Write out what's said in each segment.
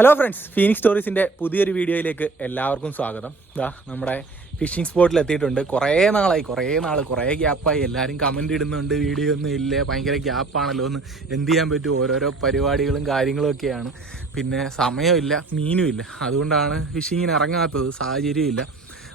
Hello friends Phoenix സ്റ്റോറീസിന്റെ പുതിയൊരു വീഡിയോയിലേക്ക് എല്ലാവർക്കും സ്വാഗതം. ദാ നമ്മുടെ ഫിഷിംഗ് സ്പോട്ടിൽ എത്തിയിട്ടുണ്ട്. കുറേ നാളായി കുറേ നാൾ കുറേ ഗ്യാപ്പായി എല്ലാവരും കമന്റ് ഇടുന്നുണ്ട് വീഡിയോ ഒന്നും ഇല്ല ഭയങ്കര ഗ്യാപ്പാണല്ലോ എന്ന്. എന്ത് ചെയ്യാൻ പറ്റും? ഓരോരോ പരിപാടികളും കാര്യങ്ങളും ഒക്കെയാണ്. പിന്നെ സമയമില്ല മീനും ഇല്ല. അതുകൊണ്ടാണ് ഫിഷിങ്ങിന് ഇറങ്ങാത്തത് സാഹചര്യമില്ല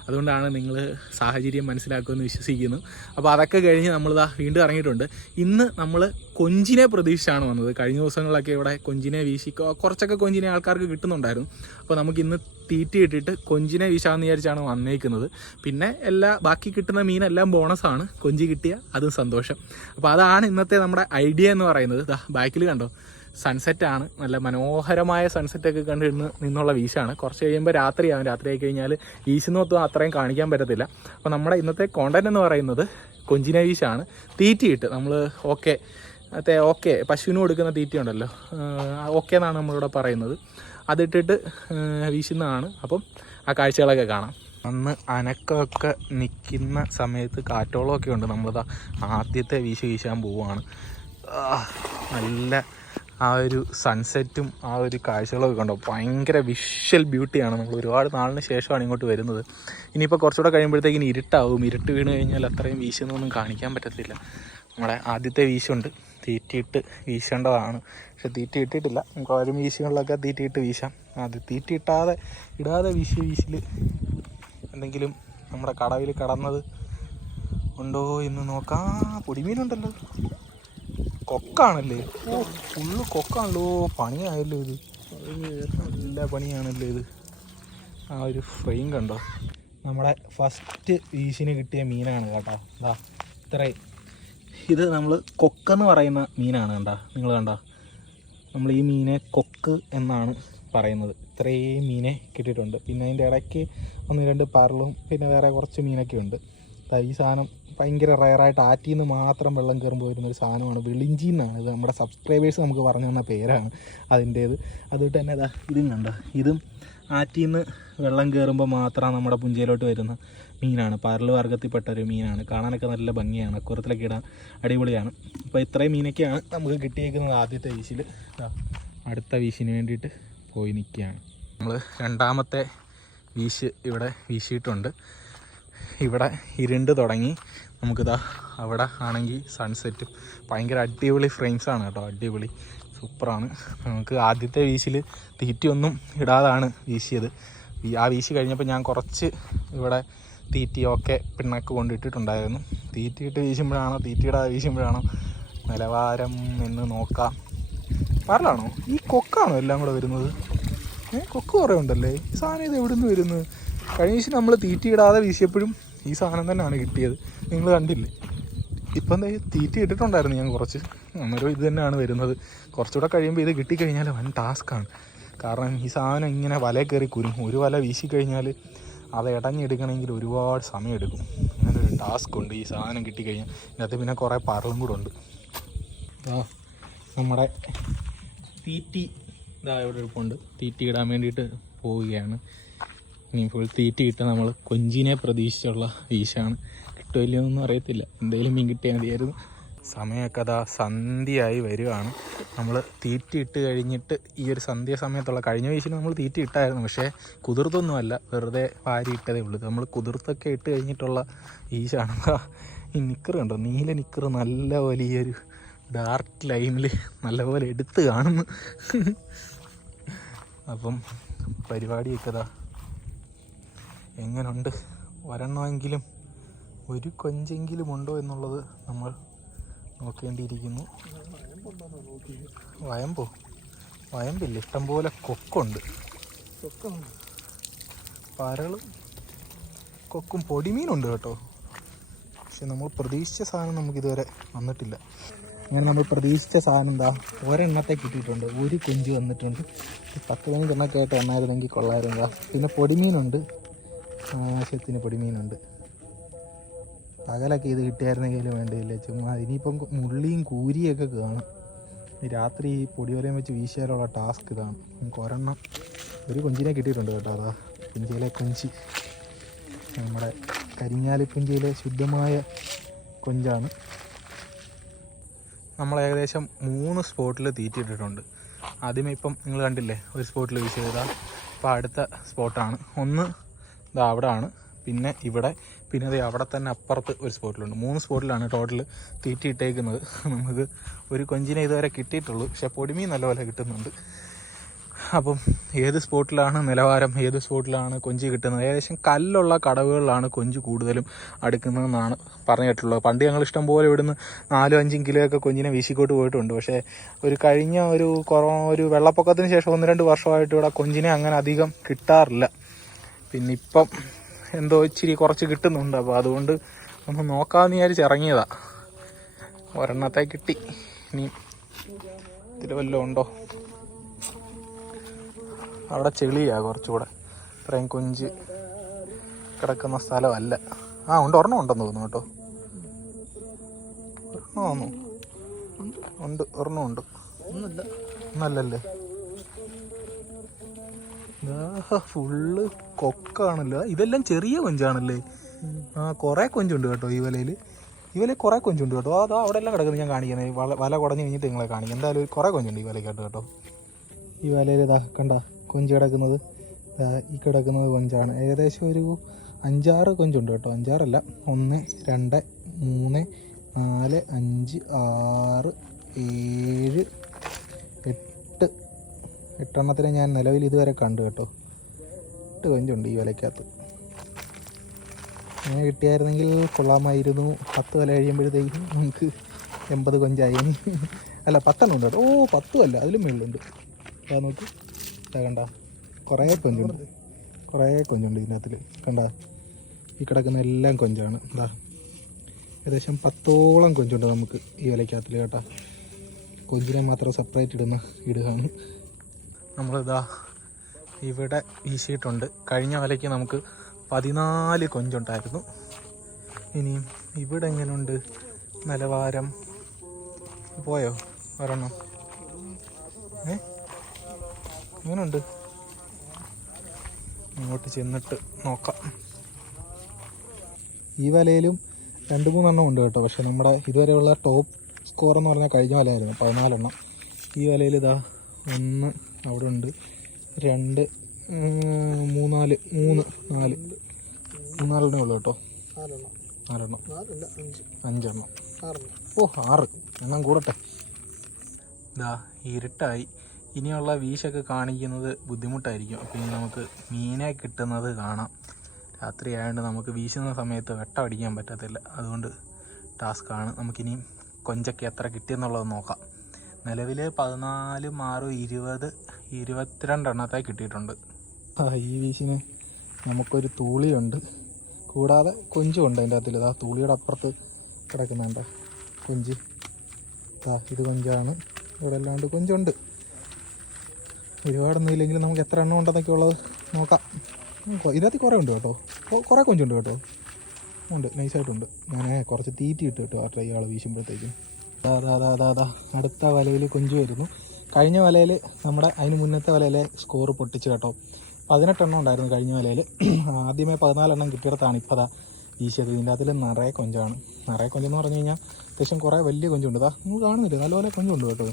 അതുകൊണ്ടാണ് നിങ്ങൾ സാഹചര്യം മനസ്സിലാക്കുമെന്ന് വിശ്വസിക്കുന്നു. അപ്പോൾ അതൊക്കെ കഴിഞ്ഞ് നമ്മളിതാ വീണ്ടും ഇറങ്ങിയിട്ടുണ്ട്. ഇന്ന് നമ്മൾ കൊഞ്ചിനെ പ്രതീക്ഷിച്ചാണ് വന്നത്. കഴിഞ്ഞ ദിവസങ്ങളിലൊക്കെ ഇവിടെ കൊഞ്ചിനെ വീശി കുറച്ചൊക്കെ കൊഞ്ചിനെ ആൾക്കാർക്ക് കിട്ടുന്നുണ്ടായിരുന്നു. അപ്പോൾ നമുക്ക് ഇന്ന് തീറ്റി ഇട്ടിട്ട് കൊഞ്ചിനെ വീശാമെന്ന് വിചാരിച്ചാണ് വന്നേക്കുന്നത്. പിന്നെ എല്ലാ ബാക്കി കിട്ടുന്ന മീനെല്ലാം ബോണസാണ്. കൊഞ്ചി കിട്ടിയ അതും സന്തോഷം. അപ്പോൾ അതാണ് ഇന്നത്തെ നമ്മുടെ ഐഡിയ എന്ന് പറയുന്നത്. ദാ ബാക്കിൽ കണ്ടോ? സൺസെറ്റ് ആണ് നല്ല മനോഹരമായ സൺസെറ്റ് ഒക്കെ കണ്ട് ഇന്ന് നിന്നുള്ള വീശാണ്. കുറച്ച് കഴിയുമ്പോൾ രാത്രിയാകും രാത്രി ആയി കഴിഞ്ഞാൽ വീശുന്നൊത്തും അത്രയും കാണിക്കാൻ പറ്റത്തില്ല. അപ്പോൾ നമ്മുടെ ഇന്നത്തെ കോണ്ടന്റ് എന്ന് പറയുന്നത് കൊഞ്ചിന വീശാണ്. തീറ്റിയിട്ട് നമ്മൾ ഓക്കെ. ഓക്കെ. പശുവിന് കൊടുക്കുന്ന തീറ്റ ഉണ്ടല്ലോ ഓക്കെ എന്നാണ് നമ്മളിവിടെ പറയുന്നത്. അതിട്ടിട്ട് വീശുന്നതാണ്. അപ്പം ആ കാഴ്ചകളൊക്കെ കാണാം. അന്ന് അനക്കമൊക്കെ നിൽക്കുന്ന സമയത്ത് കാറ്റോളമൊക്കെ ഉണ്ട്. നമ്മളിതാ ആദ്യത്തെ വീശ് വീശാൻ പോവുകയാണ് നല്ല ആ ഒരു സൺസെറ്റും ആ ഒരു കാഴ്ചകളൊക്കെ കണ്ടോ? ഭയങ്കര വിഷ്വൽ ബ്യൂട്ടിയാണ് നമ്മൾ ഒരുപാട് നാളിന് ശേഷമാണ് ഇങ്ങോട്ട് വരുന്നത്. ഇനിയിപ്പോൾ കുറച്ചുകൂടെ കഴിയുമ്പോഴത്തേക്കിനി ഇരുട്ടാവും. ഇരുട്ട് വീണ് കഴിഞ്ഞാൽ അത്രയും വീശുന്നൊന്നും കാണിക്കാൻ പറ്റത്തില്ല. നമ്മുടെ ആദ്യത്തെ വീശുണ്ട്. തീറ്റിയിട്ട് വീശേണ്ടതാണ്. പക്ഷെ തീറ്റി ഇട്ടിട്ടില്ല. നമുക്ക് ഓരോ വീശുകളിലൊക്കെ തീറ്റിയിട്ട് വീശാം. അത് തീറ്റി ഇട്ടാതെ ഇടാതെ വീശി വീശിൽ എന്തെങ്കിലും നമ്മുടെ കടവിൽ കടന്നത് ഉണ്ടോ എന്ന് നോക്കാം. പൊടിമീനുണ്ടല്ലോ. കൊക്കാണല്ലേ? ഓ ഫുള്ള് കൊക്കാണല്ലോ. പണിയായല്ലോ ഇത്. നല്ല പണിയാണല്ലോ ഇത്. ആ ഒരു ഫ്രെയിം കണ്ടോ? നമ്മുടെ ഫസ്റ്റ് വീശിന് കിട്ടിയ മീനാണ് കേട്ടോ. എന്താ ഇത്രയും. ഇത് നമ്മൾ കൊക്കെന്ന് പറയുന്ന മീനാണ് കണ്ട? നിങ്ങൾ കണ്ട? നമ്മൾ ഈ മീനെ കൊക്ക് എന്നാണ് പറയുന്നത്. ഇത്രയും മീനെ കിട്ടിയിട്ടുണ്ട്. പിന്നെ അതിന്റെ ഇടയ്ക്ക് ഒന്ന് രണ്ട് പറളും പിന്നെ വേറെ കുറച്ച് മീനൊക്കെ ഉണ്ട്. ഈ സാധനം ഭയങ്കര റയറായിട്ട് ആറ്റിൽ നിന്ന് മാത്രം വെള്ളം കയറുമ്പോൾ വരുന്ന ഒരു സാധനമാണ്. വിളിഞ്ചി എന്നാണ്. ഇത് നമ്മുടെ സബ്സ്ക്രൈബേഴ്സ് നമുക്ക് പറഞ്ഞു തന്ന പേരാണ് അതിന്റേത്. അതുകൊണ്ട് തന്നെ ഇതാ ഇതും കണ്ട. ഇതും ആറ്റിൽ നിന്ന് വെള്ളം കയറുമ്പോൾ മാത്രമാണ് നമ്മുടെ പുഞ്ചയിലോട്ട് വരുന്ന മീനാണ്. പാരൽ വർഗത്തിൽപ്പെട്ട ഒരു മീനാണ്. കാണാനൊക്കെ നല്ല ഭംഗിയാണ്. അക്കുറത്തിലൊക്കെ ഇടാൻ അടിപൊളിയാണ്. അപ്പോൾ ഇത്രയും മീനൊക്കെയാണ് നമുക്ക് കിട്ടിയേക്കുന്നത് ആദ്യത്തെ വീശിൽ അടുത്ത വീശിന് വേണ്ടിയിട്ട് പോയി നിൽക്കുകയാണ് നമ്മൾ രണ്ടാമത്തെ വീശ് ഇവിടെ വീശിയിട്ടുണ്ട്. ഇവിടെ ഇരുണ്ട് തുടങ്ങി നമുക്കിതാ അവിടെ ആണെങ്കിൽ സൺസെറ്റും ഭയങ്കര അടിപൊളി ഫ്രെയിംസാണ് കേട്ടോ. അടിപൊളി. സൂപ്പറാണ്. നമുക്ക് ആദ്യത്തെ വീശിൽ തീറ്റയൊന്നും ഇടാതാണ് വീശിയത്. ആ വീശി കഴിഞ്ഞപ്പോൾ ഞാൻ കുറച്ച് ഇവിടെ തീറ്റിയൊക്കെ പിണ്ണക്ക് കൊണ്ടിട്ടിട്ടുണ്ടായിരുന്നു. തീറ്റിയിട്ട് വീശുമ്പോഴാണോ? തീറ്റിയിടാതെ വീശുമ്പോഴാണോ? നിലവാരം എന്ന് നോക്കാം. പറഞ്ഞാണോ ഈ കൊക്കാണോ എല്ലാം കൂടെ വരുന്നത്? ഏഹ് കൊക്ക് കുറേ ഉണ്ടല്ലേ? ഈ സാധനം ഇത് എവിടെ നിന്ന് വരുന്നത്? കഴിഞ്ഞ ദിവസം നമ്മൾ തീറ്റിയിടാതെ വീശിയപ്പോഴും ഈ സാധനം തന്നെയാണ് കിട്ടിയത്. നിങ്ങൾ കണ്ടില്ലേ? ഇപ്പം എന്താ തീറ്റി ഇട്ടിട്ടുണ്ടായിരുന്നു ഞാൻ കുറച്ച്. അന്നേരം ഇത് തന്നെയാണ് വരുന്നത്. കുറച്ചുകൂടെ കഴിയുമ്പോൾ ഇത് കിട്ടിക്കഴിഞ്ഞാൽ വൻ ടാസ്ക്കാണ് കാരണം ഈ സാധനം ഇങ്ങനെ വല കയറി കുരുങ്ങും ഒരു വല വീശി കഴിഞ്ഞാൽ അത് ഇടഞ്ഞെടുക്കണമെങ്കിൽ ഒരുപാട് സമയമെടുക്കും. അങ്ങനെ ഒരു ടാസ്ക് ഉണ്ട് ഈ സാധനം കിട്ടിക്കഴിഞ്ഞാൽ ഇതിനകത്ത് പിന്നെ കുറേ പറളും കൂടെ ഉണ്ട്. നമ്മുടെ തീറ്റി ഇതാ ഇവിടെ എടുപ്പുണ്ട് തീറ്റി ഇടാൻ വേണ്ടിയിട്ട് പോവുകയാണ്. ഇനി ഫുൾ തീറ്റി കിട്ടാൻ നമ്മൾ കൊഞ്ചിനെ പ്രതീക്ഷിച്ചുള്ള വീശാണ് കിട്ടുമല്ലോ ഒന്നും അറിയത്തില്ല. എന്തെങ്കിലും മീൻ കിട്ടിയാൽ മതിയായിരുന്നു. സമയമൊക്കെ അതാ സന്ധ്യയായി വരികയാണ്. നമ്മൾ തീറ്റി ഇട്ട് കഴിഞ്ഞിട്ട് ഈ ഒരു സന്ധ്യ സമയത്തുള്ള കഴിഞ്ഞ വീശിന് നമ്മൾ തീറ്റി ഇട്ടായിരുന്നു. പക്ഷേ കുതിർത്തൊന്നുമല്ല. വെറുതെ വാരി ഇട്ടതേ ഉള്ളൂ. നമ്മൾ കുതിർത്തൊക്കെ ഇട്ട് കഴിഞ്ഞിട്ടുള്ള ഈശാണ് ഈ നിക്കർ കണ്ടോ? നീല നിക്കർ നല്ല വലിയൊരു ഡാർക്ക് ലൈനിൽ നല്ലപോലെ എടുത്ത് കാണുന്നു. അപ്പം പരിപാടിയൊക്കെ ഇതാ എങ്ങനുണ്ട്? വരണമെങ്കിലും ഒരു കൊഞ്ചെങ്കിലും ഉണ്ടോ എന്നുള്ളത് നമ്മൾ നോക്കേണ്ടിയിരിക്കുന്നു. വയമ്പോ? വയമ്പില്ല? ഇഷ്ടംപോലെ കൊക്കുണ്ട്. പരളും കൊക്കും പൊടിമീനുണ്ട് കേട്ടോ. പക്ഷെ നമ്മൾ പ്രതീക്ഷിച്ച സാധനം നമുക്ക് ഇതുവരെ വന്നിട്ടില്ല. അങ്ങനെ നമ്മൾ പ്രതീക്ഷിച്ച സാധനം എന്താ ഒരെണ്ണത്തെ കിട്ടിയിട്ടുണ്ട്. ഒരു കുഞ്ചു വന്നിട്ടുണ്ട്. പത്ത് പതിനഞ്ചെണ്ണൊക്കെ ആയിട്ട് വന്നായിരുന്നെങ്കിൽ കൊള്ളായിരുന്നു. പിന്നെ പൊടിമീനുണ്ട്. ആവശ്യത്തിന് പൊടിമീനുണ്ട്. പകലൊക്കെ ഇത് കിട്ടിയായിരുന്നെങ്കിലും വേണ്ടിയില്ല ചുമ്മാ ഇനിയിപ്പം മുള്ളിയും കൂരിയൊക്കെ കാണും. രാത്രി പൊടിയോലയും വെച്ച് വീശിയാലുള്ള ടാസ്ക് ഇതാണ്. നമുക്ക് ഒരെണ്ണം ഒരു കൊഞ്ചിനെ കിട്ടിയിട്ടുണ്ട് കേട്ടോ അതാ. പുഞ്ചയിലെ കൊഞ്ചി. നമ്മുടെ കരിങ്ങാലിപ്പുഞ്ചിയിലെ ശുദ്ധമായ കൊഞ്ചാണ്. നമ്മൾ ഏകദേശം മൂന്ന് സ്പോട്ടിൽ തീറ്റിട്ടിട്ടുണ്ട് ആദ്യമേ ഇപ്പം നിങ്ങൾ കണ്ടില്ലേ ഒരു സ്പോട്ടിൽ വീശ് ചെയ്താ അപ്പോൾ അടുത്ത സ്പോട്ടാണ്. ഒന്ന് ഇതാ അവിടെ ആണ് പിന്നെ ഇവിടെ പിന്നെ ദേ അവിടെ തന്നെ അപ്പുറത്ത് ഒരു സ്പോട്ടിലുണ്ട്. മൂന്ന് സ്പോട്ടിലാണ് ടോട്ടൽ തീറ്റി ഇട്ടേക്കുന്നത് നമുക്ക് ഒരു കൊഞ്ചിനെ ഇതുവരെ കിട്ടിയിട്ടുള്ളൂ. പക്ഷേ പൊടിമീൻ നല്ലപോലെ കിട്ടുന്നുണ്ട്. അപ്പം ഏത് സ്പോട്ടിലാണ് നിലവാരം? ഏത് സ്പോട്ടിലാണ് കൊഞ്ച് കിട്ടുന്നത്? ഏകദേശം കല്ലുള്ള കടവുകളിലാണ് കൊഞ്ച് കൂടുതലും അടുക്കുന്നതെന്നാണ് പറഞ്ഞിട്ടുള്ളത്. പണ്ട് ഞങ്ങൾ ഇഷ്ടം പോലെ ഇവിടുന്ന് നാലും അഞ്ചും കിലോയൊക്കെ കൊഞ്ചിനെ വീശിക്കോട്ട് പോയിട്ടുണ്ട്. പക്ഷേ ഒരു കഴിഞ്ഞ ഒരു കുറവ് ഒരു വെള്ളപ്പൊക്കത്തിന് ശേഷം ഒന്ന് രണ്ട് വർഷമായിട്ട് ഇവിടെ കൊഞ്ചിനെ അങ്ങനെ അധികം കിട്ടാറില്ല. പിന്നെ ഇപ്പം എന്തോ ഇച്ചിരി കുറച്ച് കിട്ടുന്നുണ്ട്. അപ്പോൾ അതുകൊണ്ട് ഒന്ന് നോക്കാമെന്ന് വിചാരിച്ച് ഇറങ്ങിയതാ. ഒരെണ്ണത്തെ കിട്ടി. ഇനി ഇതിൽ വല്ലതും ഉണ്ടോ? അവിടെ ചെളിയാ കുറച്ചുകൂടെ. ഇത്രയും കുഞ്ച് കിടക്കുന്ന സ്ഥലമല്ല. ആ ഉണ്ട്. ഒരെണ്ണം ഉണ്ടെന്ന് തോന്നുന്നു കേട്ടോ. ഒരെണ്ണം ഉണ്ട്. ഒരെണ്ണം ഉണ്ട്. നല്ലല്ലേ ഒന്നല്ലല്ലേ? ഫുള്ള് കൊക്കാണല്ലോ. ഇതെല്ലാം ചെറിയ കൊഞ്ചാണല്ലേ? ആ കുറേ കൊഞ്ചുണ്ട് കേട്ടോ ഈ വലയിൽ ഈ വലയിൽ കുറേ കൊഞ്ചുണ്ട് കേട്ടോ. അതാ അവിടെ എല്ലാം കിടക്കുന്നത് ഞാൻ കാണിക്കുന്നത് വല വല കുടഞ്ഞ് കഴിഞ്ഞിട്ട് നിങ്ങളെ കാണിക്കും. എന്തായാലും കുറേ കൊഞ്ചുണ്ട് ഈ വലയ്ക്കകത്ത് കേട്ടോ. ഈ വലയിൽ ഇതാ കണ്ട കൊഞ്ച് കിടക്കുന്നത്. ഈ കിടക്കുന്നത് കൊഞ്ചാണ്. ഏകദേശം ഒരു അഞ്ചാറ് കൊഞ്ചുണ്ട് കേട്ടോ. അഞ്ചാറല്ല ഒന്ന് രണ്ട് മൂന്ന് നാല് അഞ്ച് ആറ് ഏഴ് എട്ടെണ്ണത്തിനെ ഞാൻ നിലവിൽ ഇതുവരെ കണ്ടു കേട്ടോ. എട്ട് കൊഞ്ചുണ്ട് ഈ വിലയ്ക്കകത്ത്. അങ്ങനെ കിട്ടിയായിരുന്നെങ്കിൽ കൊള്ളാമായിരുന്നു. പത്ത് വില കഴിയുമ്പോഴത്തേക്കും നമുക്ക് എൺപത് കൊഞ്ചായി അല്ല പത്തെണ്ണം ഉണ്ട് ഓ പത്തും അല്ല അതിലും മുകളിലുണ്ട് അതാ നോക്ക്. ഇതാ കണ്ട. കുറേ കൊഞ്ചുണ്ട് കുറേ കൊഞ്ചുണ്ട് ഇതിനകത്തിൽ കണ്ട? ഈ കിടക്കുന്ന എല്ലാം കൊഞ്ചാണ് എന്താ ഏകദേശം പത്തോളം കൊഞ്ചുണ്ട് നമുക്ക് ഈ വിലയ്ക്കകത്തിൽ കേട്ടോ. കൊഞ്ചിനെ മാത്രം സെപ്പറേറ്റ് ഇടുന്ന ഇടുകയാണ്. നമ്മളിതാ ഇവിടെ വീശിയിട്ടുണ്ട്. കഴിഞ്ഞ വലയ്ക്ക് നമുക്ക് പതിനാല് കൊഞ്ചുണ്ടായിരുന്നു. ഇനിയും ഇവിടെ എങ്ങനെയുണ്ട് നിലവാരം പോയോ? ഒരെണ്ണം. ഏ? എങ്ങനെയുണ്ട് ഇങ്ങോട്ട് ചെന്നിട്ട് നോക്കാം. ഈ വലയിലും രണ്ട് മൂന്നെണ്ണം ഉണ്ട് കേട്ടോ. പക്ഷെ നമ്മുടെ ഇതുവരെയുള്ള ടോപ്പ് സ്കോർ എന്ന് പറഞ്ഞാൽ കഴിഞ്ഞ വലയായിരുന്നു. പതിനാലെണ്ണം. ഈ വലയിൽ ഇതാ ഒന്ന് അവിടെ ഉണ്ട് രണ്ട് മൂന്നാൽ മൂന്ന് നാല്. മൂന്നാലെണ്ണേ ഉള്ളു കേട്ടോ. നാലെണ്ണം അഞ്ചെണ്ണം. ഓ ആറ്. എണ്ണം കൂടട്ടെ. ഇതാ ഇരുട്ടായി. ഇനിയുള്ള വീശൊക്കെ കാണിക്കുന്നത് ബുദ്ധിമുട്ടായിരിക്കും. അപ്പോൾ ഇനി നമുക്ക് മീനെ കിട്ടുന്നത് കാണാം. രാത്രി ആയതുകൊണ്ട് നമുക്ക് വീശുന്ന സമയത്ത് വെട്ടം അടിക്കാൻ പറ്റത്തില്ല. അതുകൊണ്ട് ടാസ്ക്കാണ് നമുക്കിനി കൊഞ്ചൊക്കെ എത്ര കിട്ടിയെന്നുള്ളത് നോക്കാം. നിലവിൽ പതിനാല് മാറും ഇരുപത് ഇരുപത്തിരണ്ട് എണ്ണത്തെ കിട്ടിയിട്ടുണ്ട്. ആ ഈ വീശിന് നമുക്കൊരു തൂളിയുണ്ട്. കൂടാതെ കൊഞ്ചുണ്ട് അതിന്റെ അകത്തിൽ ഇതാ തൂളിയുടെ അപ്പുറത്ത് കിടക്കുന്നുണ്ടോ. കൊഞ്ച്. ദാ ഇത് കൊഞ്ചാണ്. ഇവിടെ അല്ലാണ്ട് കൊഞ്ചുണ്ട്. ഒരുപാടൊന്നും ഇല്ലെങ്കിലും നമുക്ക് എത്ര എണ്ണം ഉണ്ടെന്നൊക്കെ ഉള്ളത് നോക്കാം. ഇതിനകത്ത് കുറേ ഉണ്ട് കേട്ടോ. കുറേ കൊഞ്ചുണ്ട് കേട്ടോ. ഉണ്ട് നൈസായിട്ടുണ്ട്. ഞാൻ കുറച്ച് തീറ്റി ഇട്ട് കേട്ടോ ആ ട്രൈ ആൾ വീശുമ്പോഴത്തേക്കും. അടുത്ത വലയിൽ കൊഞ്ച് വരുന്നു. കഴിഞ്ഞ വലയിൽ നമ്മുടെ അതിന് മുന്നത്തെ വലയിലെ സ്കോർ പൊട്ടിച്ച് കേട്ടോ. പതിനെട്ടെണ്ണം ഉണ്ടായിരുന്നു കഴിഞ്ഞ വലയിൽ. ആദ്യമേ പതിനാലെണ്ണം കിട്ടിയിടത്താണ് ഇപ്പോൾ അതാ വീശിയത്. ഇതിന്റെ അതിൽ നിറയെ കൊഞ്ചാണ്. നിറയെ കൊഞ്ചെന്ന് പറഞ്ഞു കഴിഞ്ഞാൽ അത്യാവശ്യം കുറേ വലിയ കൊഞ്ചുണ്ട്. ഇതാ നിങ്ങൾ കാണുന്നില്ല? നല്ലപോലെ കൊഞ്ചുണ്ട് കേട്ടോ.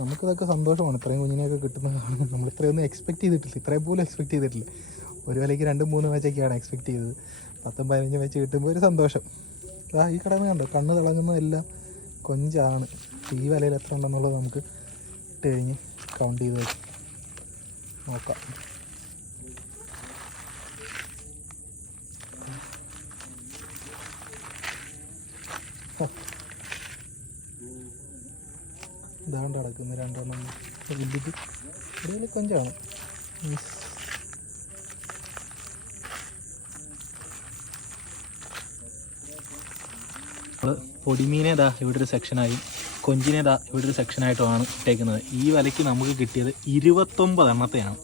നമുക്കിതൊക്കെ സന്തോഷമാണ്. ഇത്രയും കുഞ്ഞിനെയൊക്കെ കിട്ടുന്നത് നമ്മൾ ഇത്രയൊന്നും എക്സ്പെക്ട് ചെയ്തിട്ടില്ല. ഇത്രയും പോലും എക്സ്പെക്ട് ചെയ്തിട്ടില്ല. ഒരു വിലയ്ക്ക് രണ്ടും മൂന്നും വെച്ചൊക്കെയാണ് എക്സ്പെക്ട് ചെയ്തത്. പത്തും പതിനഞ്ചും വെച്ച് കിട്ടുമ്പോൾ ഒരു സന്തോഷം. ഈ കടന്ന് കണ്ടോ? കണ്ണ് തിളങ്ങുന്നതെല്ലാം കൊഞ്ചാണ്. ഈ വിലയിൽ എത്ര ഉണ്ടെന്നുള്ളത് നമുക്ക് ഇട്ട് കഴിഞ്ഞ് കൗണ്ട് ചെയ്ത് നോക്കാം. ഇതാണ്ട് കിടക്കുന്നു രണ്ടെണ്ണം. ഇവിടെ കൊഞ്ചാണ്. മിസ് പൊടിമീനെ ദാ ഇവിടെ ഒരു സെക്ഷനായി കൊഞ്ചിനെ ദാ ഇവിടെ ഒരു സെക്ഷനായിട്ടുമാണ് ഇട്ടേക്കുന്നത്. ഈ വലയ്ക്ക് നമുക്ക് കിട്ടിയത് ഇരുപത്തൊമ്പത് എണ്ണത്തെയാണ്.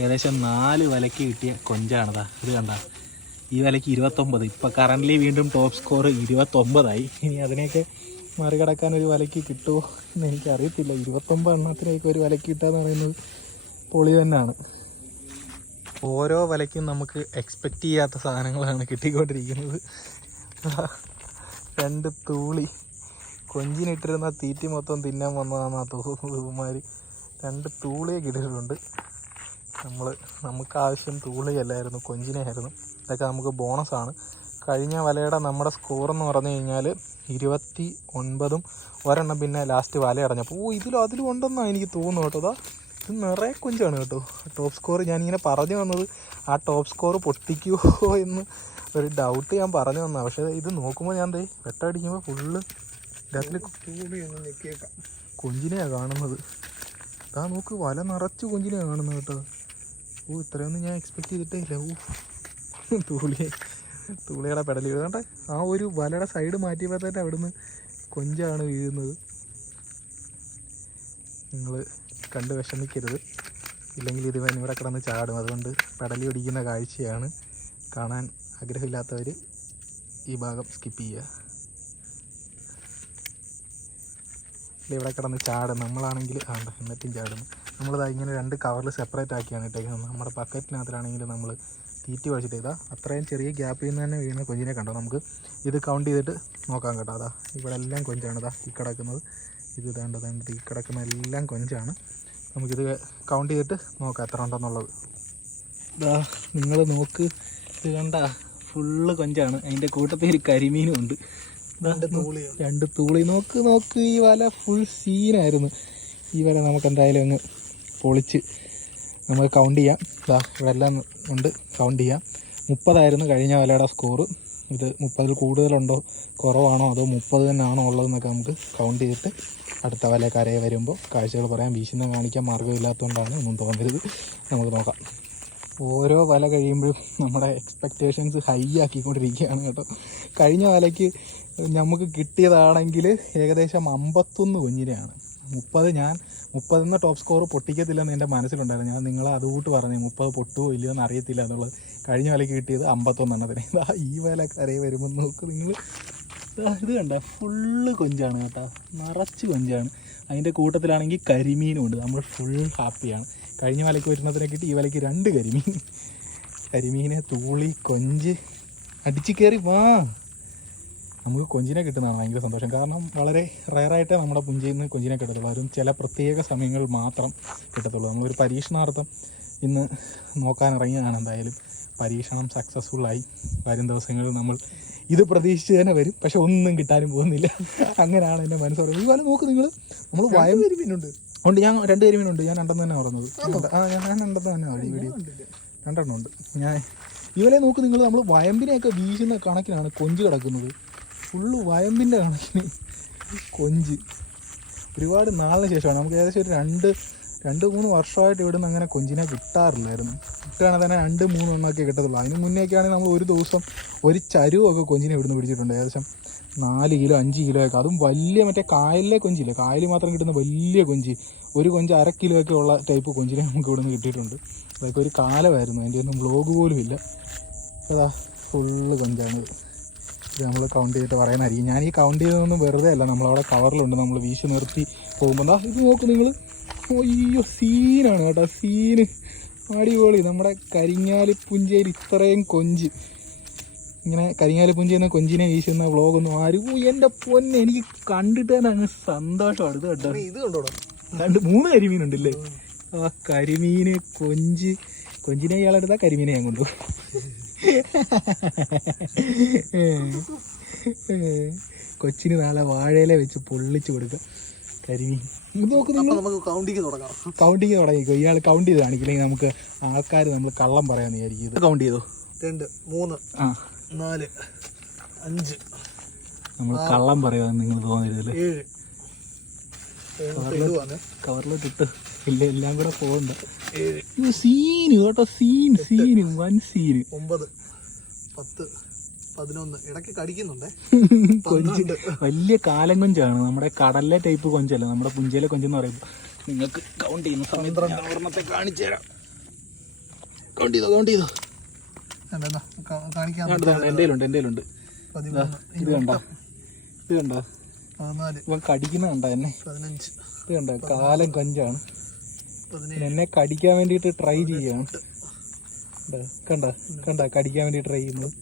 ഏകദേശം നാല് വലയ്ക്ക് കിട്ടിയ കൊഞ്ചാണതാ ഇത് കണ്ട. ഈ വലയ്ക്ക് ഇരുപത്തൊമ്പത്. ഇപ്പോൾ കറന്റ്ലി വീണ്ടും ടോപ്പ് സ്കോർ ഇരുപത്തൊമ്പതായി. ഇനി അതിനെയൊക്കെ മറികടക്കാൻ ഒരു വലയ്ക്ക് കിട്ടുമോ എന്ന് എനിക്കറിയത്തില്ല. ഇരുപത്തൊമ്പത് എണ്ണത്തിനൊക്കെ ഒരു വലയ്ക്ക് കിട്ടുക എന്ന് പറയുന്നത് പൊളി തന്നെയാണ്. ഓരോ വലയ്ക്കും നമുക്ക് എക്സ്പെക്റ്റ് ചെയ്യാത്ത സാധനങ്ങളാണ് കിട്ടിക്കൊണ്ടിരിക്കുന്നത്. രണ്ട് തൂളി. കൊഞ്ചിനിട്ടിരുന്ന തീറ്റി മൊത്തം തിന്നാൻ വന്നതാണ് തോന്നുന്നത് ഇവന്മാർ രണ്ട് തൂളിയെ കിട്ടിയിട്ടുണ്ട് നമ്മൾ നമുക്ക് ആവശ്യം തൂളിയല്ലായിരുന്നു കൊഞ്ചിനെയായിരുന്നു. ഇതൊക്കെ നമുക്ക് ബോണസാണ് കഴിഞ്ഞ വലയുടെ നമ്മുടെ സ്കോർ എന്ന് പറഞ്ഞു കഴിഞ്ഞാൽ ഇരുപത്തി ഒൻപതും ഒരെണ്ണം പിന്നെ ലാസ്റ്റ് വല അടഞ്ഞപ്പോൾ ഓ ഇതിലും അതിലും ഉണ്ടെന്നാണ് എനിക്ക് തോന്നുന്നു കേട്ടോ. അതാ ഇത് നിറയെ കൊഞ്ചാണ് കേട്ടോ. ടോപ്പ് സ്കോർ ഞാനിങ്ങനെ പറഞ്ഞു വന്നത് ആ ടോപ്പ് സ്കോർ പൊട്ടിക്കുമോ എന്ന് ഒരു ഡൗട്ട് ഞാൻ പറഞ്ഞു തന്നാ. പക്ഷെ ഇത് നോക്കുമ്പോൾ ഞാൻ വെട്ടടിക്കുമ്പോൾ ഫുള്ള് തൂളി ഞെക്കിയേക്കാം കൊഞ്ചിനെയാണ് കാണുന്നത്. ഇതാ നോക്ക് വല നിറച്ച് കൊഞ്ചിനെയാണ് കാണുന്നത് കേട്ടോ. ഓ ഇത്രയൊന്നും ഞാൻ എക്സ്പെക്ട് ചെയ്തിട്ടേ ഇല്ല ഓ തൂളിയെ തൂളിയുടെ പെടലി. വീഴണ്ടേ ആ ഒരു വലയുടെ സൈഡ് മാറ്റിയപ്പോൾ തന്നെ അവിടുന്ന് കൊഞ്ചാണ് വീഴുന്നത്. നിങ്ങൾ കണ്ട് വിഷമിക്കരുത്. ഇല്ലെങ്കിൽ ഇത് ഇവിടെ കിടന്ന് ചാടും. അതുകൊണ്ട് പെടലി ഒടിക്കുന്ന കാഴ്ചയാണ് കാണാൻ ആഗ്രഹമില്ലാത്തവർ ഈ ഭാഗം സ്കിപ്പ് ചെയ്യുക. ഇവിടെ കിടന്ന് ചാടും നമ്മളാണെങ്കിൽ ആ ഉണ്ട്, എന്നിട്ടും ചാടും നമ്മളിതാ ഇങ്ങനെ രണ്ട് കവറിൽ സെപ്പറേറ്റ് ആക്കിയാണ് ഇട്ടേക്കുന്നത്. നമ്മുടെ ബക്കറ്റിനകത്തിലാണെങ്കിൽ നമ്മൾ തീറ്റി വഴിച്ചിട്ട് ഇതാ അത്രയും ചെറിയ ഗ്യാപ്പിൽ നിന്ന് തന്നെ വീണ കൊഞ്ചിനെ കണ്ടോ? നമുക്ക് ഇത് കൗണ്ട് ചെയ്തിട്ട് നോക്കാം കേട്ടോ. അതാ ഇവിടെ എല്ലാം കൊഞ്ചാണ് ഇതാ ഈ കിടക്കുന്നത്. ഇത് ഇതാണ്ട് ഇതാണ്ട് ഈ കിടക്കുന്ന എല്ലാം കൊഞ്ചാണ് നമുക്കിത് കൗണ്ട് ചെയ്തിട്ട് നോക്കാം എത്ര ഉണ്ടെന്നുള്ളത്. ഇതാ നിങ്ങൾ നോക്ക്. ഇത് കണ്ട ഫുള്ള് കൊഞ്ചാണ്. അതിന്റെ കൂട്ടത്തിൽ ഒരു കരിമീനും ഉണ്ട്. രണ്ട് തൂളി നോക്ക് നോക്ക് ഈ വല ഫുൾ സീനായിരുന്നു ഈ വല നമുക്ക് എന്തായാലും ഒന്ന് പൊളിച്ച് നമുക്ക് കൗണ്ട് ചെയ്യാം. ഇതാ ഇവിടെ എല്ലാം ഉണ്ട്. കൗണ്ട് ചെയ്യാം. മുപ്പതായിരുന്നു കഴിഞ്ഞ വലയുടെ സ്കോറ് ഇത് മുപ്പതിൽ കൂടുതലുണ്ടോ കുറവാണോ അതോ മുപ്പത് തന്നെയാണോ ഉള്ളതെന്നൊക്കെ നമുക്ക് കൗണ്ട് ചെയ്തിട്ട് അടുത്ത വല കരയെ വരുമ്പോൾ കാഴ്ചകൾ പറയാം. വീശുന്ന കാണിക്കാൻ മാർഗമില്ലാത്തതുകൊണ്ടാണ് ഒന്നും തോന്നരുത്. നമുക്ക് നോക്കാം. ഓരോ വല കഴിയുമ്പോഴും നമ്മുടെ എക്സ്പെക്റ്റേഷൻസ് ഹൈ ആക്കിക്കൊണ്ടിരിക്കുകയാണ് കേട്ടോ. കഴിഞ്ഞ വലയ്ക്ക് നമുക്ക് കിട്ടിയതാണെങ്കിൽ ഏകദേശം അമ്പത്തൊന്ന് കുഞ്ഞിനെയാണ്. മുപ്പത് ഞാൻ മുപ്പതെന്ന ടോപ്പ് സ്കോർ പൊട്ടിക്കത്തില്ലെന്ന് എന്റെ മനസ്സിലുണ്ടായിരുന്നു. ഞാൻ നിങ്ങളെ അതുകൂട്ട് പറഞ്ഞു മുപ്പത് പൊട്ടുമോ ഇല്ലയോ എന്ന് അറിയത്തില്ല എന്നുള്ളത്. കഴിഞ്ഞ വലയ്ക്ക് കിട്ടിയത് അമ്പത്തൊന്നെണ്ണത്തിന് ഇതാ ഈ വല കരയെ വരുമ്പോൾ നോക്ക് നിങ്ങൾ ഇത് കണ്ട? ഫുള്ള് കൊഞ്ചാണ് കേട്ടോ. നിറച്ച് കൊഞ്ചാണ്. അതിന്റെ കൂട്ടത്തിലാണെങ്കിൽ കരിമീനും ഉണ്ട്. നമ്മൾ ഫുൾ ഹാപ്പിയാണ് കഴിഞ്ഞ വലയ്ക്ക് വരുന്നതിനെ കിട്ടി ഈ വലയ്ക്ക് രണ്ട് കരിമീൻ. കരിമീനെ തൂളി കൊഞ്ച് അടിച്ചു കയറി വാ. നമുക്ക് കൊഞ്ചിനെ കിട്ടുന്നതാണ് ഭയങ്കര സന്തോഷം. കാരണം വളരെ റയറായിട്ടേ നമ്മുടെ പുഞ്ചയിൽ നിന്ന് കൊഞ്ചിനെ കിട്ടത്തുള്ളൂ. അതും ചില പ്രത്യേക സമയങ്ങൾ മാത്രം കിട്ടത്തുള്ളൂ. നമ്മളൊരു പരീക്ഷണാർത്ഥം ഇന്ന് നോക്കാൻ ഇറങ്ങിയതാണ് എന്തായാലും. പരീക്ഷണം സക്സസ്ഫുള്ളായി വരും ദിവസങ്ങളിൽ നമ്മൾ ഇത് പ്രതീക്ഷിച്ച് തന്നെ വരും. പക്ഷെ ഒന്നും കിട്ടാനും പോകുന്നില്ല. അങ്ങനെയാണ് എന്റെ മനസ്സ് പറയുന്നത് ഇതുപോലെ നോക്ക് നിങ്ങൾ നമ്മൾ വയം കരിമീനുണ്ട്. ഉണ്ട് ഞാൻ രണ്ട് കരിമീനുണ്ട് ഞാൻ രണ്ടെന്ന് തന്നെ പറഞ്ഞത് ആ ഞാൻ രണ്ടെന്ന് തന്നെ ഈ വീഡിയോ രണ്ടെണ്ണം ഉണ്ട്. ഞാൻ ഇവരെ നോക്ക് നിങ്ങൾ നമ്മൾ വയമ്പിനെയൊക്കെ വീശുന്ന കണക്കിനാണ് കൊഞ്ച് കിടക്കുന്നത്. ഫുള്ള് വയമ്പിന്റെ കണക്കിന് കൊഞ്ച്. ഒരുപാട് നാളിന് ശേഷമാണ്. നമുക്ക് ഏകദേശം ഒരു രണ്ട് രണ്ട് മൂന്ന് വർഷമായിട്ട് ഇവിടെ നിന്ന് അങ്ങനെ കൊഞ്ചിനെ കിട്ടാറില്ലായിരുന്നു. കിട്ടുകയാണെങ്കിൽ തന്നെ രണ്ട് മൂന്ന് എണ്ണമൊക്കെ കിട്ടത്തുള്ളൂ. അതിന് മുന്നേയൊക്കെ ആണെങ്കിൽ നമ്മൾ ഒരു ദിവസം ഒരു ചരുവൊക്കെ കൊഞ്ചിനെ ഇവിടുന്ന് പിടിച്ചിട്ടുണ്ട്. ഏകദേശം നാല് കിലോ അഞ്ച് കിലോ ഒക്കെ. അതും വലിയ മറ്റേ കായലിലെ കൊഞ്ചില്ല? കായലിൽ മാത്രം കിട്ടുന്ന വലിയ കൊഞ്ചി. ഒരു കൊഞ്ച് അര കിലോ ഒക്കെ ഉള്ള ടൈപ്പ് കൊഞ്ചിനെ നമുക്ക് ഇവിടെ നിന്ന് കിട്ടിയിട്ടുണ്ട്. അതൊക്കെ ഒരു കാലമായിരുന്നു. അതിന്റെ ഒന്നും ബ്ലോഗ് പോലും ഇല്ല. അതാ ഫുള്ള് കൊഞ്ചാണ്. ഇത് നമ്മൾ കൗണ്ട് ചെയ്തിട്ട് പറയുന്നതായിരിക്കും. ഞാൻ ഈ കൗണ്ട് ചെയ്തതൊന്നും വെറുതെ അല്ല. നമ്മളവിടെ കവറിലുണ്ട് നമ്മൾ വീശി നിർത്തി പോകുമ്പോൾ ദാ ഇത് നോക്ക് നിങ്ങൾ അയ്യോ സീനാണ് കേട്ടോ. സീന് അടിപൊളി. നമ്മുടെ കരിങ്ങാലി പുഞ്ചേരി ഇത്രയും കൊഞ്ച്. ഇങ്ങനെ കരിങ്ങാലി പുഞ്ചയെന്ന കൊഞ്ചിനെ വീശുന്ന വ്ളോഗൊന്നും ആരും എന്റെ എന്റെ പൊന്നെ എനിക്ക് കണ്ടിട്ട് തന്നെ അങ്ങ് സന്തോഷമാണ്. ഇത് കേട്ടോ ഇത് കണ്ടോടാ. രണ്ട് മൂന്ന് കരിമീനുണ്ടല്ലേ? ആ കരിമീന് കൊഞ്ച്. കൊഞ്ചിനെ ഇയാളെടുത്താൽ കരിമീനെ ഞാൻ കൊണ്ടു കൊച്ചിന് നാളെ വാഴയില വെച്ച് പൊള്ളിച്ചു കൊടുക്കുക കരിമീൻ. കൗണ്ടിങ് തുടങ്ങിക്കോ. ഇയാൾ കൗണ്ട് ചെയ്ത് കാണിക്കില്ലെങ്കിൽ നമുക്ക് ആൾക്കാർ നമ്മൾ കള്ളം പറയാന്ന് വിചാരിക്കും. ഇത് കൗണ്ട് ചെയ്തോ? രണ്ട് മൂന്ന്. ആ. നാല്. അഞ്ച്. നമ്മൾ കള്ളം പറയാൻ നിങ്ങൾ തോന്നരുതല്ലേ ഏഴ്. എഴുതുവാണ് കവറിലോട്ട് ഇട്ട് ഇല്ല എല്ലാം കൂടെ പോകണ്ട ഏഴ്. ഇത് സീന് കേട്ടോ സീൻ സീന് വൻ സീന്. ഒമ്പത് പത്ത് പതിനൊന്ന്. ഇടയ്ക്ക് കടിക്കുന്നുണ്ടേ. കൊഞ്ച്. വലിയ കാലം കൊഞ്ചാണ്. നമ്മുടെ കടലിലെ ടൈപ്പ് കൊഞ്ചല്ല. നമ്മുടെ പുഞ്ചയിലെ കൊഞ്ചെന്ന് പറയുമ്പോൾ നിങ്ങൾക്ക് കൗണ്ട് ചെയ്യുന്ന സമയത്ത് ഞാൻ ഒരെണ്ണത്തെ കാണിച്ചു തരാം കൗണ്ട് ചെയ്തോ കൗണ്ട് ചെയ്തോ? കാണിക്കാൻ ഇത് കണ്ടോ? ഇത് കണ്ടോ? പതിനാല്. ഇവൻ കടിക്കുന്ന കണ്ട എന്നെ? പതിനഞ്ച്. ഇത് കണ്ടോ? കാലം കൊഞ്ചാണ്. എന്നെ കടിക്കാൻ വേണ്ടിയിട്ട് ട്രൈ ചെയ്യാണ്. കണ്ട? കണ്ടോ? കടിക്കാൻ വേണ്ടി ട്രൈ ചെയ്യുന്നത്.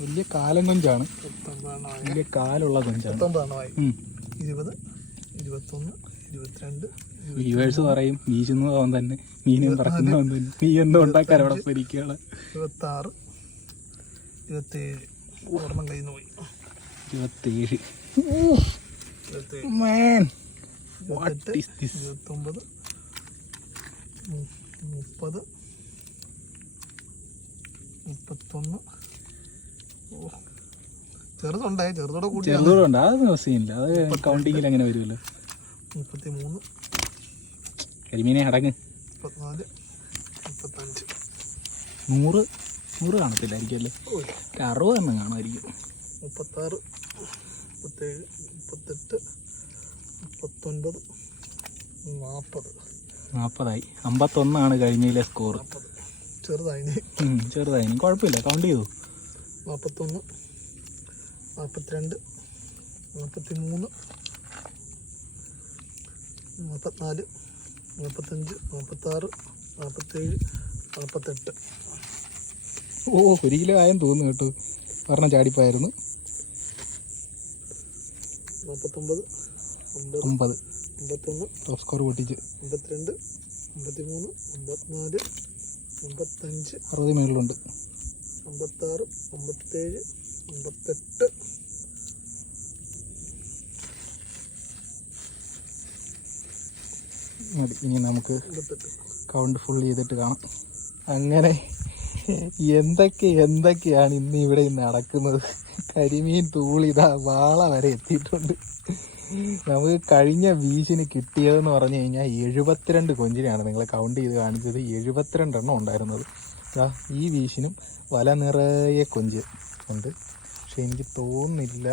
വലിയ കാലം കൊഞ്ചാണ്. വലിയ കാലുള്ള കൊഞ്ചാണ്. ഇരുപത് ഇരുപത്തൊന്ന് ഇരുപത്തിരണ്ട് വ്യൂവേഴ്സ് പറയും വീശുന്നതാവൻ തന്നെ മീനും പറക്കുന്നവൻ തന്നെ. നീ എന്തോ ഉണ്ടാക്കാൻ അവിടെ പൊരിക്കുകയാണ് ഇരുപത്താറ് ഇരുപത്തേഴ് ഇരുപത്തി കയ്യിൽ നിന്ന് പോയി. ഇരുപത്തേഴ്? ഇരുപത്തൊമ്പത് മുപ്പത് മുപ്പത്തൊന്ന്. ചെറുതോടെ അതൊന്നും സീനില്ല അത് കൗണ്ടിങ്ങിൽ അങ്ങനെ വരുമല്ലോ. മുപ്പത്തി മൂന്ന് കരിമീനെ അടങ്ങ്. നൂറ് നൂറ് കാണത്തില്ലായിരിക്കും അല്ലേ ഒരു അറുപത് എണ്ണം കാണുമായിരിക്കും. മുപ്പത്താറ് മുപ്പത്തേഴ് മുപ്പത്തെട്ട് മുപ്പത്തൊൻപത് നാൽപ്പത് നാൽപ്പതായി അമ്പത്തൊന്നാണ് കഴിഞ്ഞതിലെ സ്കോർ ചെറുതായി. ചെറുതായി. കുഴപ്പമില്ല. കൗണ്ട് ചെയ്തു. നാൽപ്പത്തൊന്ന് നാൽപ്പത്തിരണ്ട് നാൽപ്പത്തി മൂന്ന് നാൽപ്പത്തിനാല് നാൽപ്പത്തഞ്ച് നാൽപ്പത്താറ് നാൽപ്പത്തേഴ് നാൽപ്പത്തെട്ട് ഓ ഒരു കിലോ ആയെന്ന് തോന്നുന്നു കേട്ടോ. പറഞ്ഞ ചാടിപ്പായിരുന്നു നാൽപ്പത്തൊമ്പത് അമ്പത് അമ്പത്. അമ്പത്തൊന്ന് ടോപ്പ് സ്കോർ പൊട്ടിച്ച്. അമ്പത്തിരണ്ട് അമ്പത്തിമൂന്ന് അമ്പത്തിനാല് അമ്പത്തഞ്ച് അറുപത് മേളിലുണ്ട് അമ്പത്താറ് അമ്പത്തേഴ് അമ്പത്തെട്ട് മതി. ഇനി നമുക്ക് കൗണ്ട് ഫുൾ ചെയ്തിട്ട് കാണാം. അങ്ങനെ എന്തൊക്കെ എന്തൊക്കെയാണ് ഇന്ന് ഇവിടെ നടക്കുന്നത്? കരിമീൻ തൂളിതാ വാള വരെ എത്തിയിട്ടുണ്ട്. നമുക്ക് കഴിഞ്ഞ വീശിന് കിട്ടിയതെന്ന് പറഞ്ഞു കഴിഞ്ഞാൽ എഴുപത്തിരണ്ട് കൊഞ്ചിനെയാണ് നിങ്ങൾ കൗണ്ട് ചെയ്ത് കാണിച്ചത്. എഴുപത്തിരണ്ട് എണ്ണം ഉണ്ടായിരുന്നത്. ഈ വീശിനും വല നിറയെ കൊഞ്ച് ഉണ്ട്. പക്ഷെ എനിക്ക് തോന്നുന്നില്ല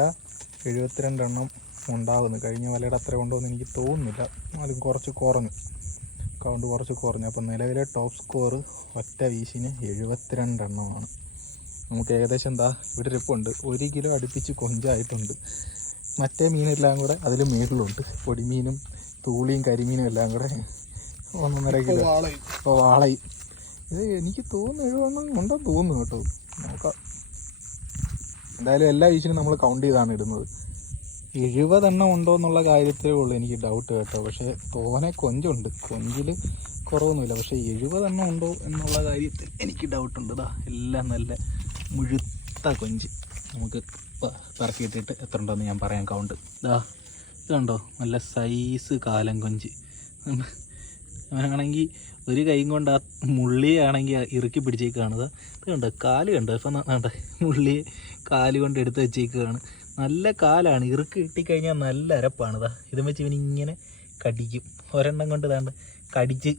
എഴുപത്തിരണ്ടെണ്ണം ഉണ്ടാകുന്നു. കഴിഞ്ഞ വലയുടെ അത്ര ഉണ്ടോയെന്ന് എനിക്ക് തോന്നുന്നില്ല. അതും കുറച്ച് കുറഞ്ഞു. കൗണ്ട് കുറച്ച് കുറഞ്ഞു. അപ്പം നിലവിലെ ടോപ്പ് സ്കോർ ഒറ്റ വീശിന് എഴുപത്തിരണ്ടെണ്ണമാണ് നമുക്ക് ഏകദേശം എന്താ ഇവിടെ ഇരിപ്പുണ്ട് ഒരു കിലോ അടുപ്പിച്ച് കൊഞ്ചായിട്ടുണ്ട്. മറ്റേ മീനെല്ലാം കൂടെ അതിൽ മേളിലുണ്ട്. പൊടിമീനും തൂളിയും കരിമീനും എല്ലാം കൂടെ ഒന്നൊന്നര കിലോ. ഇപ്പോൾ വാളയും. ഇത് എനിക്ക് തോന്നുന്നു എഴുപണ്ണം ഉണ്ടെന്ന് തോന്നുന്നു കേട്ടോ. നോക്കാം. എന്തായാലും എല്ലാ വീശിനും നമ്മൾ കൗണ്ട് ചെയ്താണ് ഇടുന്നത്. എഴുപതെണ്ണം ഉണ്ടോ എന്നുള്ള കാര്യത്തിലേ ഉള്ളൂ എനിക്ക് ഡൗട്ട് കേട്ടോ. പക്ഷേ തോനെ കൊഞ്ചുണ്ട്. കൊഞ്ചിൽ കുറവൊന്നുമില്ല. പക്ഷേ എഴുപതെണ്ണം ഉണ്ടോ എന്നുള്ള കാര്യത്തിൽ എനിക്ക് ഡൗട്ടുണ്ട് ഇതാ എല്ലാം നല്ല മുഴുത്ത കൊഞ്ച്. നമുക്ക് പറക്കിയിട്ടിട്ട് എത്ര ഉണ്ടോയെന്ന് ഞാൻ പറയാം. കൗണ്ട് ഇതാ ഇത് കണ്ടോ? നല്ല സൈസ് കാലം കൊഞ്ച്. അവനാണെങ്കിൽ ഒരു കൈ കൊണ്ട് ആ മുള്ളിയാണെങ്കിൽ ഇറുക്കി പിടിച്ചേക്കാണ്. ഇത് കണ്ടോ? കാൽ കണ്ടോ? ഇപ്പം കണ്ടോ? മുള്ളിയെ കാൽ കൊണ്ട് എടുത്ത് വെച്ചേക്കാണ്. നല്ല കാലാണ്. ഇറുക്ക് കിട്ടിക്കഴിഞ്ഞാൽ നല്ല അരപ്പാണ്. ഇതാ ഇതും വെച്ച് ഇവൻ ഇങ്ങനെ കടിക്കും. ഒരെണ്ണം കൊണ്ട് ഇതാണ്ട് കടിച്ച്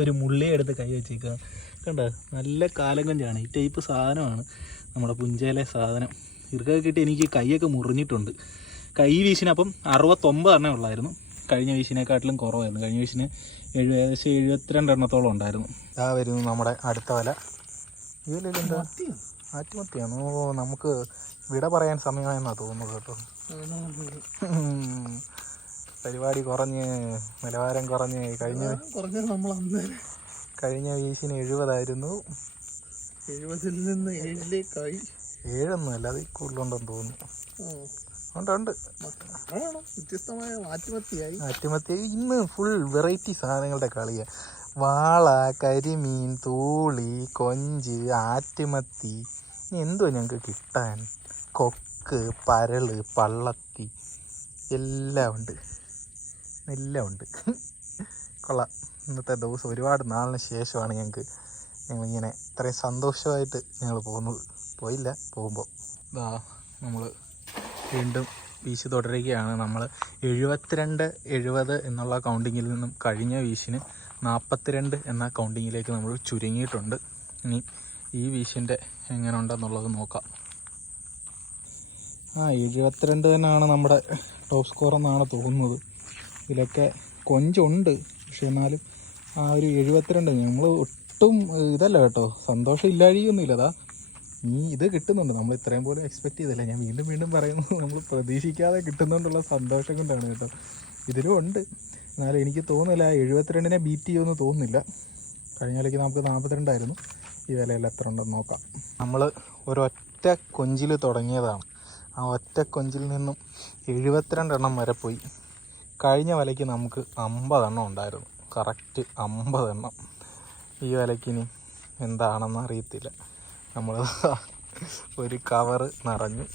ഒരു മുള്ളി എടുത്ത് കൈ വെച്ചേക്കുക കണ്ടോ? നല്ല കാലം കൊഞ്ചാണ് ഈ ടൈപ്പ് സാധനമാണ് നമ്മുടെ പുഞ്ചയിലെ സാധനം. ഇറുക്കൊക്കെ കിട്ടി എനിക്ക് കൈയൊക്കെ മുറിഞ്ഞിട്ടുണ്ട്. കൈ വീശിനപ്പം അറുപത്തൊമ്പത് എണ്ണേ ഉള്ളായിരുന്നു. കഴിഞ്ഞ വീശിനെക്കാട്ടിലും കുറവായിരുന്നു. കഴിഞ്ഞ വീശിന് എഴു ഏകദേശം എഴുപത്തിരണ്ട് എണ്ണത്തോളം ഉണ്ടായിരുന്നു. ഇതാ വരുന്നു നമ്മുടെ അടുത്ത വല. ഇതിലെന്താ? ആറ്റുമത്തിയാണോ? ഓ നമുക്ക് വിട പറയാൻ സമയമായെന്നാണ് തോന്നുന്നത് കേട്ടോ. പരിപാടി കുറഞ്ഞ് നിലവാരം കുറഞ്ഞ് കഴിഞ്ഞ കുറഞ്ഞ നമ്മൾ അന്ന് കഴിഞ്ഞ വീശിന് എഴുപതായിരുന്നു. എഴുപതിൽ നിന്ന് ഏഴിലേക്കായി ഏഴൊന്നുമല്ല അത് കൂടുതലുണ്ടെന്ന് തോന്നുന്നു. ഉണ്ട് വ്യത്യസ്തമായ ആറ്റുമത്തി ഇന്ന് ഫുൾ വെറൈറ്റി സാധനങ്ങളുടെ കളിയാണ് വാള കരിമീൻ തൂളി കൊഞ്ച് ആറ്റുമത്തി. ഇനി എന്തുവാ ഞങ്ങൾക്ക് കിട്ടാൻ. കൊക്ക് പരൾ പള്ളത്തി എല്ലാം ഉണ്ട്. എല്ലാം ഉണ്ട്. കൊള്ളാം. ഇന്നത്തെ ദിവസം ഒരുപാട് നാളിന് ശേഷമാണ് ഞങ്ങൾക്ക് ഞങ്ങളിങ്ങനെ ഇത്രയും സന്തോഷമായിട്ട് ഞങ്ങൾ പോകുന്നത്. പോയില്ല പോകുമ്പോൾ. ഇതാ നമ്മൾ വീണ്ടും വീശ് തുടരുകയാണ്. നമ്മൾ എഴുപത്തിരണ്ട് എഴുപത് എന്നുള്ള കൗണ്ടിങ്ങിൽ നിന്നും കഴിഞ്ഞ വീശിന് നാൽപ്പത്തിരണ്ട് എന്ന കൗണ്ടിങ്ങിലേക്ക് നമ്മൾ ചുരുങ്ങിയിട്ടുണ്ട്. ഇനി ഈ വീശിന്റെ എങ്ങനെ ഉണ്ടെന്നുള്ളത് നോക്കാം. ആ എഴുപത്തിരണ്ട് തന്നെയാണ് നമ്മുടെ ടോപ്പ് സ്കോർ എന്നാണ് തോന്നുന്നത്. ഇതിലൊക്കെ കൊഞ്ചുണ്ട് പക്ഷെ എന്നാലും ആ ഒരു എഴുപത്തിരണ്ട് നമ്മൾ ഒട്ടും ഇതല്ല കേട്ടോ. സന്തോഷം ഇല്ലാഴിയൊന്നുമില്ല അതാ നീ ഇത് കിട്ടുന്നുണ്ട്. നമ്മൾ ഇത്രയും പോലും എക്സ്പെക്റ്റ് ചെയ്തില്ല. ഞാൻ വീണ്ടും വീണ്ടും പറയുന്നത് നമ്മൾ പ്രതീക്ഷിക്കാതെ കിട്ടുന്നുണ്ടുള്ള സന്തോഷം കൊണ്ടാണ് കേട്ടോ. ഇതിലും ഉണ്ട്. എന്നാലും എനിക്ക് തോന്നുന്നില്ല എഴുപത്തിരണ്ടിനെ ബീറ്റ് ചെയ്യുമെന്ന് തോന്നുന്നില്ല. കഴിഞ്ഞ വിലയ്ക്ക് നമുക്ക് നാൽപ്പത്തിരണ്ടായിരുന്നു ഈ വിലയിൽ എത്ര ഉണ്ടെന്ന് നോക്കാം. നമ്മൾ ഒരൊറ്റ കൊഞ്ചിൽ തുടങ്ങിയതാണ്. ആ ഒറ്റ കൊഞ്ചിൽ നിന്നും എഴുപത്തിരണ്ടെണ്ണം വരെ പോയി. കഴിഞ്ഞ വലയ്ക്ക് നമുക്ക് അമ്പതെണ്ണം ഉണ്ടായിരുന്നു. കറക്റ്റ് അമ്പതെണ്ണം. ഈ വലയ്ക്കിനി എന്താണെന്ന് അറിയത്തില്ല. നമ്മൾ ഒരു കവറ് നിറഞ്ഞു.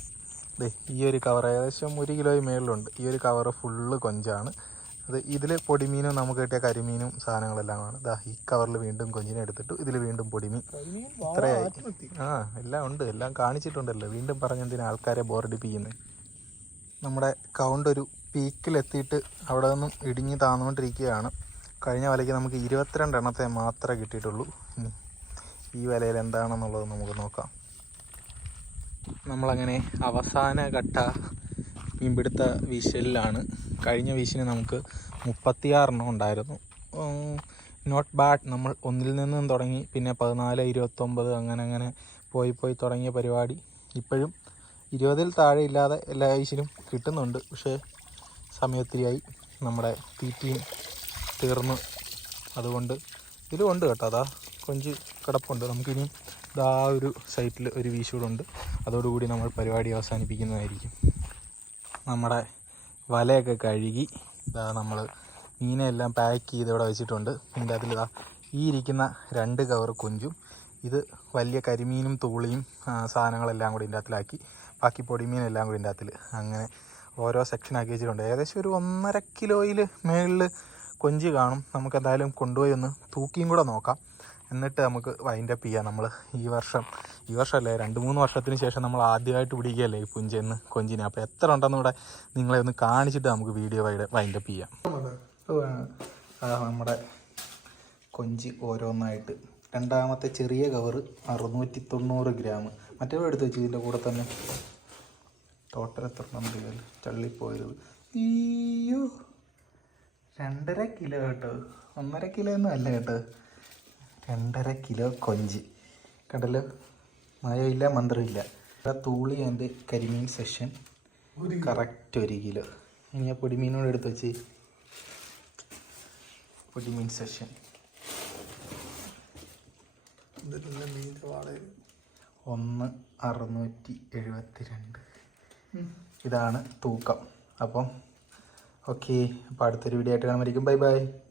ഈ ഒരു കവർ ഏകദേശം ഒരു കിലോയിൽ മേളിലുണ്ട്. ഈ ഒരു കവറ് ഫുള്ള് കൊഞ്ചാണ്. അത് ഇതിൽ പൊടിമീനും നമുക്ക് കിട്ടിയ കരിമീനും സാധനങ്ങളെല്ലാമാണ്. ദാ ഈ കവറിൽ വീണ്ടും കൊഞ്ചിനെ എടുത്തിട്ടു. ഇതിൽ വീണ്ടും പൊടിമീൻ. ഇത്രയായി. ആ എല്ലാം ഉണ്ട്. എല്ലാം കാണിച്ചിട്ടുണ്ടല്ലോ. വീണ്ടും പറഞ്ഞെന്തിനാ ആൾക്കാരെ ബോറടിപ്പിക്കുന്നത് നമ്മുടെ കൗണ്ട് ഒരു പീക്കിലെത്തിയിട്ട് അവിടെ നിന്നും ഇടിഞ്ഞ് താന്നുകൊണ്ടിരിക്കുകയാണ്. കഴിഞ്ഞ വലയ്ക്ക് നമുക്ക് ഇരുപത്തിരണ്ട് എണ്ണത്തെ മാത്രമേ കിട്ടിയിട്ടുള്ളൂ. ഈ വലയിൽ എന്താണെന്നുള്ളത് നമുക്ക് നോക്കാം. നമ്മളങ്ങനെ അവസാന ഘട്ട മീൻപിടുത്ത വീശലിലാണ്. കഴിഞ്ഞ വീശിന് നമുക്ക് മുപ്പത്തിയാറെണ്ണം ഉണ്ടായിരുന്നു. നോട്ട് ബാഡ് നമ്മൾ ഒന്നിൽ നിന്നും തുടങ്ങി പിന്നെ പതിനാല് ഇരുപത്തൊമ്പത് അങ്ങനെ അങ്ങനെ പോയി പോയി തുടങ്ങിയ പരിപാടി ഇപ്പോഴും ഇരുപതിൽ താഴെ ഇല്ലാതെ എല്ലാ വീശിലും കിട്ടുന്നുണ്ട്. പക്ഷേ സമയത്തിരിയായി നമ്മുടെ തീറ്റയും തീർന്നു. അതുകൊണ്ട് ഇതിലും ഉണ്ട് കേട്ടോ. അതാ കൊഞ്ച് കിടപ്പുണ്ട്. നമുക്കിനി ഇതാ ഒരു സൈറ്റിൽ ഒരു വീശൂടുണ്ട് അതോടുകൂടി നമ്മൾ പരിപാടി അവസാനിപ്പിക്കുന്നതായിരിക്കും. നമ്മുടെ വലയൊക്കെ കഴുകി ഇതാ നമ്മൾ മീനെല്ലാം പാക്ക് ചെയ്ത് ഇവിടെ വെച്ചിട്ടുണ്ട്. ഇതിന്റെ അതിൽ ഇതാ ഈ ഇരിക്കുന്ന രണ്ട് കവർ കൊഞ്ചും ഇത് വലിയ കരിമീനും തൂളിയും സാധനങ്ങളെല്ലാം കൂടി ഇതിന്റെ അകത്തിലാക്കി. ബാക്കി പൊടിമീനെല്ലാം കൂടി ഇതിന്റെ അകത്തിൽ അങ്ങനെ ഓരോ സെക്ഷനാക്കി വെച്ചിട്ടുണ്ട്. ഏകദേശം ഒരു ഒന്നര കിലോയിൽ മേളിൽ കൊഞ്ച് കാണും. നമുക്കെന്തായാലും കൊണ്ടുപോയി ഒന്ന് തൂക്കിയും കൂടെ നോക്കാം. എന്നിട്ട് നമുക്ക് വൈൻഡ് അപ്പ് ചെയ്യാം. നമ്മൾ ഈ വർഷം ഈ വർഷമല്ലേ രണ്ട് മൂന്ന് വർഷത്തിന് ശേഷം നമ്മൾ ആദ്യമായിട്ട് പിടിക്കുകയല്ലേ ഈ പുഞ്ചെന്ന് കൊഞ്ചിനെ. അപ്പോൾ എത്ര ഉണ്ടെന്ന് ഇവിടെ നിങ്ങളെ ഒന്ന് കാണിച്ചിട്ട് നമുക്ക് വീഡിയോ വൈൻഡ് അപ്പ് ചെയ്യാം. നമ്മുടെ കൊഞ്ച് ഓരോന്നായിട്ട്. രണ്ടാമത്തെ ചെറിയ കവറ് അറുന്നൂറ്റി തൊണ്ണൂറ് ഗ്രാം മറ്റേ എടുത്ത് വെച്ച് ഇതിന്റെ കൂടെ തന്നെ. ടോട്ടൽ എത്ര ഉണ്ടെങ്കിൽ ചള്ളിപ്പോയത് അയ്യോ. രണ്ടര കിലോ കേട്ടോ. ഒന്നര കിലോ ഒന്നും അല്ല കേട്ടോ. രണ്ടര കിലോ കൊഞ്ച്. കണ്ടല്ലോ? മയമില്ല മന്ത്രമില്ല. തൂളി ആൻഡ് കരിമീൻ സെഷൻ കറക്റ്റ് ഒരു കിലോ. ഇനി ആ പൊടിമീനോട് എടുത്ത് വെച്ച് പൊടിമീൻ സെഷൻ ഒന്ന് അറുന്നൂറ്റി എഴുപത്തി രണ്ട് ഇതാണ് തൂക്കം. അപ്പം ഓക്കെ. അപ്പോൾ അടുത്തൊരു വീഡിയോ ആയിട്ട് കാണുമായിരിക്കും. Bye bye